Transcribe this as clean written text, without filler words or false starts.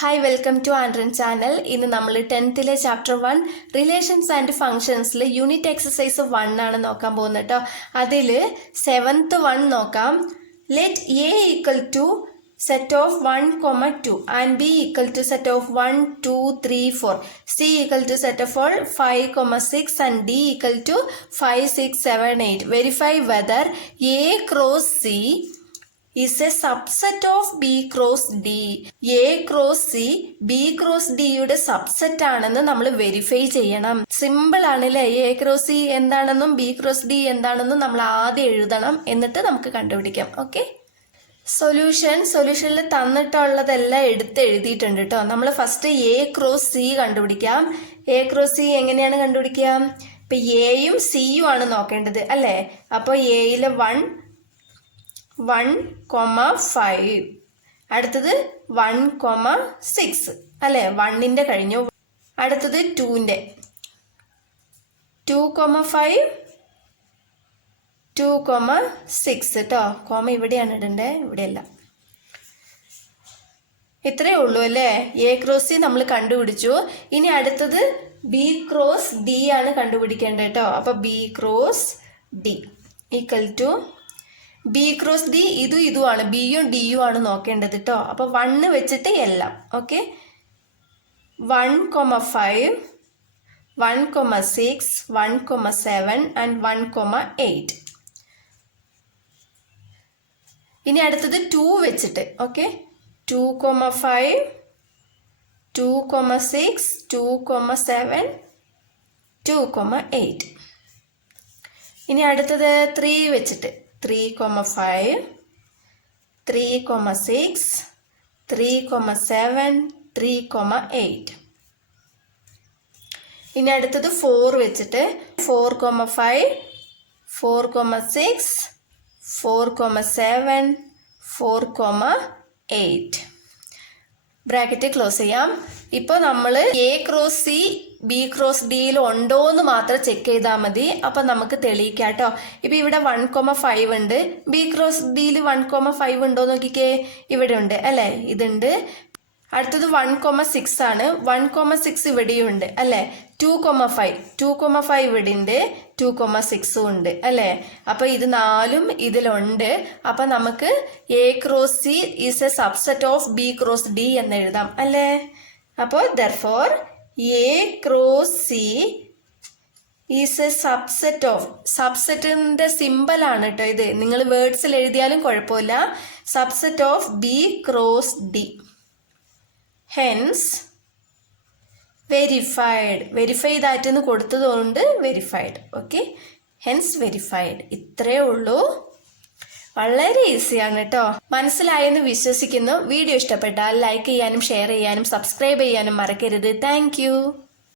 Hi welcome to ആൻഡ്രൻ channel. ഇന്ന് നമ്മൾ 10th ചാപ്റ്റർ 1 റിലേഷൻസ് ആൻഡ് ഫങ്ഷൻസിൽ യൂണിറ്റ് എക്സസൈസ് 1 ആണ് നോക്കാൻ പോകുന്നത് കേട്ടോ. അതിൽ 7th 1 നോക്കാം. Let A equal to set of 1, 2 and b equal to set of 1, 2, 3, 4. c equal to set of all 5, 6 and d equal to 5, 6, 7, 8. Verify whether a cross c is a subset of b cross d. a cross c b cross d യുടെ subset ആണെന്ന് നമ്മൾ verify ചെയ്യണം. Simple ആണല്ലേ. a cross c എന്താണെന്നും b cross d എന്താണെന്നും നമ്മൾ ആദ്യം എഴുതണം, എന്നിട്ട് നമുക്ക് കണ്ടുപിടിക്കാം. ഓക്കെ, സൊല്യൂഷനിൽ തന്നിട്ടുള്ളതെല്ലാം എടുത്ത് എഴുതിയിട്ടുണ്ട് കേട്ടോ. നമ്മൾ ഫസ്റ്റ് എ ക്രോസ് സി കണ്ടുപിടിക്കാം. എ ക്രോസ് സി എങ്ങനെയാണ് കണ്ടുപിടിക്കുക? ഇപ്പൊ എയും സിയും ആണ് നോക്കേണ്ടത് അല്ലേ. അപ്പോൾ എയിൽ 1, 1,5, അടുത്തത് 1,6 അല്ലേ. 1ന്റെ കഴിഞ്ഞു. അടുത്തത് 2ന്റെ 2,5, 2,6 കേട്ടോ. കോമ ഇവിടെയാണ് ഇടണ്ടേ, ഇവിടെയല്ല. ഇത്രയേ ഉള്ളൂ അല്ലേ. എ ക്രോസ് സി നമ്മൾ കണ്ടുപിടിച്ചു. ഇനി അടുത്തത് ബി ക്രോസ് ഡി ആണ് കണ്ടുപിടിക്കേണ്ടത് കേട്ടോ. അപ്പൊ B cross D equal to B cross D ഇതുമാണ്, ബിയും ഡിയും ആണ് നോക്കേണ്ടത് കേട്ടോ. അപ്പൊ 1 വെച്ചിട്ട് എല്ലാം. Okay, 1,5, 1,6, 1,7 and 1,8. ഇനി അടുത്തത് 2 വെച്ചിട്ട്. ഓക്കെ, 2,5, 2,6, 2,7, 2,8. ഇനി അടുത്തത് 3 വെച്ചിട്ട്. 3,5, 3,6, 3,7, 3,8. ഇനി അടുത്തത് 4 വെച്ചിട്ട്. 4,5, 4,6, 4,7, 4,8. ബ്രാക്കറ്റ് ക്ലോസ് ചെയ്യാം. ഇപ്പോൾ നമ്മൾ A cross C B cross ഡിയിൽ ഉണ്ടോ എന്ന് മാത്രം ചെക്ക് ചെയ്താൽ മതി. അപ്പം നമുക്ക് തെളിയിക്കാം കേട്ടോ. ഇപ്പം ഇവിടെ 1,5 ഉണ്ട്. ബി ക്രോസ് ഡിയിൽ 1,5 ഉണ്ടോ നോക്കിക്കേ. ഇവിടെ ഉണ്ട് അല്ലേ, ഇതുണ്ട്. അടുത്തത് 1,6 ആണ്. 1,6 ഇവിടെയും ഉണ്ട് അല്ലേ. 2,5 ഇവിടെ ഉണ്ട്, 2,6 ഉണ്ട് അല്ലേ. അപ്പൊ ഇത് 4ഉം ഇതിലുണ്ട്. അപ്പൊ നമുക്ക് A cross C is a subset of B cross D എന്ന് എഴുതാം അല്ലേ. അപ്പോൾ therefore A cross C is a subset of, സബ്സെറ്റിന്റെ സിമ്പിൾ ആണ് കേട്ടോ ഇത്. നിങ്ങൾ വേർഡ്സിൽ എഴുതിയാലും കുഴപ്പമില്ല. Subset of B cross D. Hence verified. Verify that എന്ന് കൊടുത്തതുകൊണ്ട് വെരിഫൈഡ്. Okay, hence verified. ഇത്രയേ ഉള്ളൂ. വളരെ ഈസിയാണ് കേട്ടോ. മനസ്സിലായെന്ന് വിശ്വസിക്കുന്നു. വീഡിയോ ഇഷ്ടപ്പെട്ടാൽ ലൈക്ക് ചെയ്യാനും ഷെയർ ചെയ്യാനും സബ്സ്ക്രൈബ് ചെയ്യാനും മറക്കരുത്. താങ്ക്